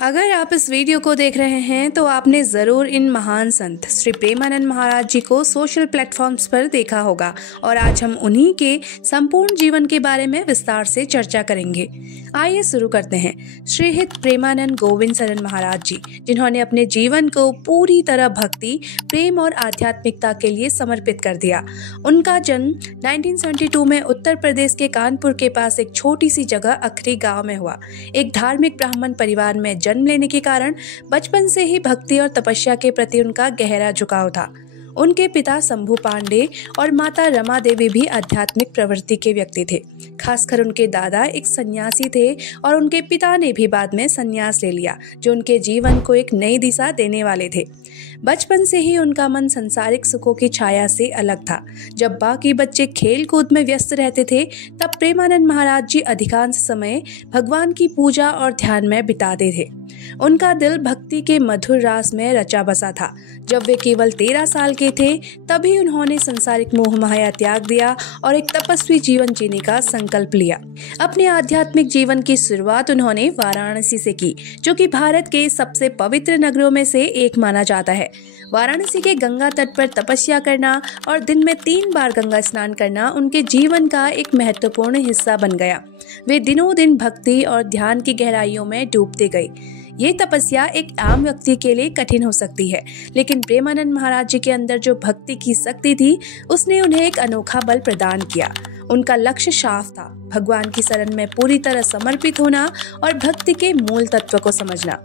अगर आप इस वीडियो को देख रहे हैं तो आपने ज़रूर इन महान संत श्री प्रेमानंद महाराज जी को सोशल प्लेटफॉर्म्स पर देखा होगा और आज हम उन्हीं के संपूर्ण जीवन के बारे में विस्तार से चर्चा करेंगे। आइए शुरू करते हैं। श्रीहित प्रेमानंद गोविंद सरन महाराज जी, जिन्होंने अपने जीवन को पूरी तरह भक्ति, प्रेम और आध्यात्मिकता के लिए समर्पित कर दिया। उनका जन्म 1972 में उत्तर प्रदेश के कानपुर के पास एक छोटी सी जगह अखरी गाँव में हुआ। एक धार्मिक ब्राह्मण परिवार में जन्म लेने के कारण बचपन से ही भक्ति और तपस्या के प्रति उनका गहरा झुकाव था। उनके पिता शंभू पांडे और माता रमा देवी भी आध्यात्मिक प्रवृत्ति के व्यक्ति थे। खासकर उनके दादा एक सन्यासी थे और उनके पिता ने भी बाद में सन्यास ले लिया, जो उनके जीवन को एक नई दिशा देने वाले थे। बचपन से ही उनका मन संसारिक सुखों की छाया से अलग था। जब बाकी बच्चे खेल कूद में व्यस्त रहते थे, तब प्रेमानंद महाराज जी अधिकांश समय भगवान की पूजा और ध्यान में बिताते थे। उनका दिल भक्ति के मधुर रास में रचा बसा था। जब वे केवल 13 साल के थे, तभी उन्होंने संसारिक मोह माया त्याग दिया और एक तपस्वी जीवन जीने का संकल्प लिया। अपने आध्यात्मिक जीवन की शुरुआत उन्होंने वाराणसी से की, जो कि भारत के सबसे पवित्र नगरों में से एक माना जाता है। वाराणसी के गंगा तट पर तपस्या करना और दिन में 3 बार गंगा स्नान करना उनके जीवन का एक महत्वपूर्ण हिस्सा बन गया। वे दिनों दिन भक्ति और ध्यान की गहराइयों में डूबते गए। ये तपस्या एक आम व्यक्ति के लिए कठिन हो सकती है, लेकिन प्रेमानंद महाराज जी के अंदर जो भक्ति की शक्ति थी, उसने उन्हें एक अनोखा बल प्रदान किया। उनका लक्ष्य साफ था, भगवान की शरण में पूरी तरह समर्पित होना और भक्ति के मूल तत्व को समझना।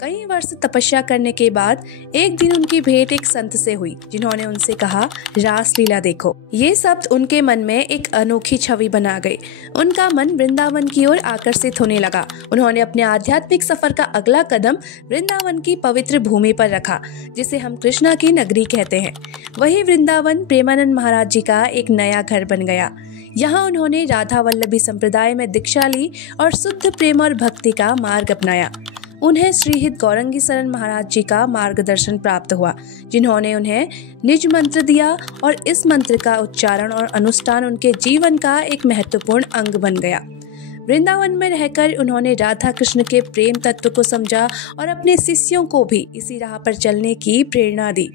कई वर्ष तपस्या करने के बाद एक दिन उनकी भेंट एक संत से हुई, जिन्होंने उनसे कहा, रासलीला देखो। ये शब्द उनके मन में एक अनोखी छवि बना गए। उनका मन वृंदावन की ओर आकर्षित होने लगा। उन्होंने अपने आध्यात्मिक सफर का अगला कदम वृंदावन की पवित्र भूमि पर रखा, जिसे हम कृष्णा की नगरी कहते हैं। वही वृंदावन प्रेमानंद महाराज जी का एक नया घर बन गया। यहाँ उन्होंने राधा वल्लभी संप्रदाय में दीक्षा ली और शुद्ध प्रेम और भक्ति का मार्ग अपनाया। उन्हें श्रीहित गौरंगी सरन महाराज जी का मार्गदर्शन प्राप्त हुआ, जिन्होंने उन्हें निज मंत्र दिया और इस मंत्र का उच्चारण और अनुष्ठान उनके जीवन का एक महत्वपूर्ण अंग बन गया। वृंदावन में रहकर उन्होंने राधा कृष्ण के प्रेम तत्व को समझा और अपने शिष्यों को भी इसी राह पर चलने की प्रेरणा दी।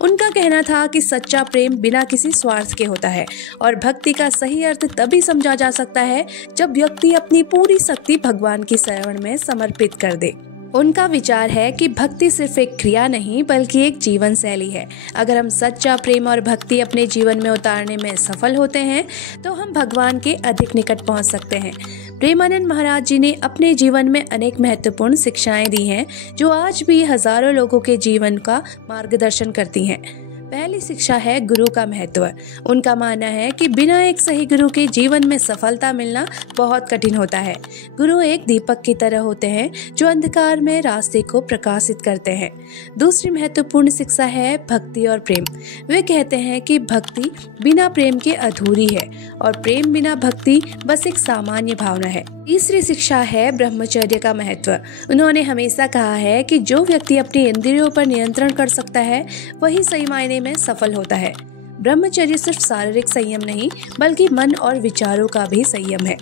उनका कहना था कि सच्चा प्रेम बिना किसी स्वार्थ के होता है और भक्ति का सही अर्थ तभी समझा जा सकता है जब व्यक्ति अपनी पूरी शक्ति भगवान की शरण में समर्पित कर दे। उनका विचार है कि भक्ति सिर्फ एक क्रिया नहीं, बल्कि एक जीवन शैली है। अगर हम सच्चा प्रेम और भक्ति अपने जीवन में उतारने में सफल होते हैं, तो हम भगवान के अधिक निकट पहुंच सकते हैं। प्रेमानंद महाराज जी ने अपने जीवन में अनेक महत्वपूर्ण शिक्षाएं दी हैं, जो आज भी हजारों लोगों के जीवन का मार्गदर्शन करती हैं। पहली शिक्षा है गुरु का महत्व। उनका मानना है कि बिना एक सही गुरु के जीवन में सफलता मिलना बहुत कठिन होता है। गुरु एक दीपक की तरह होते हैं, जो अंधकार में रास्ते को प्रकाशित करते हैं। दूसरी महत्वपूर्ण शिक्षा है भक्ति और प्रेम। वे कहते हैं कि भक्ति बिना प्रेम के अधूरी है और प्रेम बिना भक्ति बस एक सामान्य भावना है। तीसरी शिक्षा है ब्रह्मचर्य का महत्व। उन्होंने हमेशा कहा है कि जो व्यक्ति अपनी इंद्रियों पर नियंत्रण कर सकता है, वही सही मायने में सफल होता है। ब्रह्मचर्य सिर्फ शारीरिक संयम नहीं, बल्कि मन और विचारों का भी संयम है।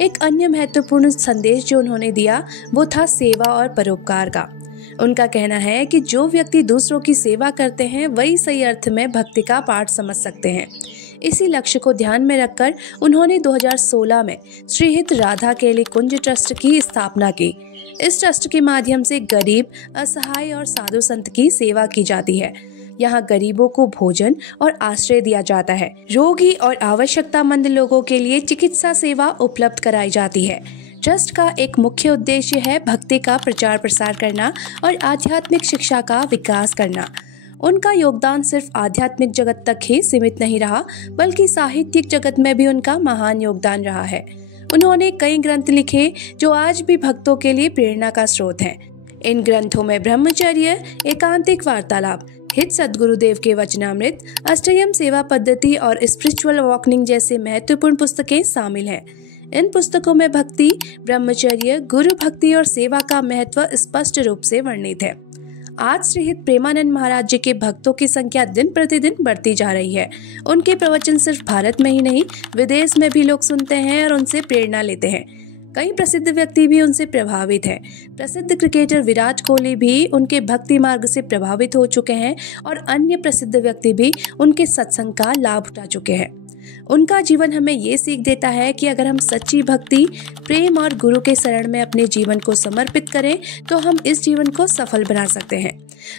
एक अन्य महत्वपूर्ण संदेश जो उन्होंने दिया, वो था सेवा और परोपकार का। उनका कहना है कि जो व्यक्ति दूसरों की सेवा करते हैं, वही सही अर्थ में भक्ति का पाठ समझ सकते हैं। इसी लक्ष्य को ध्यान में रखकर उन्होंने 2016 में श्रीहित राधा केली कुंज ट्रस्ट की स्थापना की। इस ट्रस्ट के माध्यम से गरीब, असहाय और साधु संत की सेवा की जाती है। यहाँ गरीबों को भोजन और आश्रय दिया जाता है। रोगी और आवश्यकतामंद लोगों के लिए चिकित्सा सेवा उपलब्ध कराई जाती है। ट्रस्ट का एक मुख्य उद्देश्य है भक्ति का प्रचार प्रसार करना और आध्यात्मिक शिक्षा का विकास करना। उनका योगदान सिर्फ आध्यात्मिक जगत तक ही सीमित नहीं रहा, बल्कि साहित्यिक जगत में भी उनका महान योगदान रहा है। उन्होंने कई ग्रंथ लिखे जो आज भी भक्तों के लिए प्रेरणा का स्रोत हैं। इन ग्रंथों में ब्रह्मचर्य, एकांतिक वार्तालाप, हित सद्गुरुदेव के वचनामृत, अष्टयम सेवा पद्धति और स्पिरिचुअल वॉकिंग जैसे महत्वपूर्ण पुस्तकें शामिल हैं। इन पुस्तकों में भक्ति, ब्रह्मचर्य, गुरु भक्ति और सेवा का महत्व स्पष्ट रूप से वर्णित है। आज श्रीहित प्रेमानंद महाराज जी के भक्तों की संख्या दिन प्रतिदिन बढ़ती जा रही है। उनके प्रवचन सिर्फ भारत में ही नहीं, विदेश में भी लोग सुनते हैं और उनसे प्रेरणा लेते हैं। कई प्रसिद्ध व्यक्ति भी उनसे प्रभावित हैं। प्रसिद्ध क्रिकेटर विराट कोहली भी उनके भक्ति मार्ग से प्रभावित हो चुके हैं और अन्य प्रसिद्ध व्यक्ति भी उनके सत्संग का लाभ उठा चुके हैं। उनका जीवन हमें ये सीख देता है कि अगर हम सच्ची भक्ति, प्रेम और गुरु के शरण में अपने जीवन को समर्पित करें तो हम इस जीवन को सफल बना सकते हैं।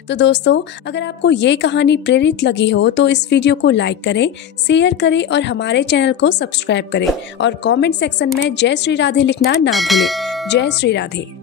तो दोस्तों, अगर आपको ये कहानी प्रेरित लगी हो तो इस वीडियो को लाइक करें, शेयर करें और हमारे चैनल को सब्सक्राइब करें और कमेंट सेक्शन में जय श्री राधे लिखना ना भूलें। जय श्री राधे।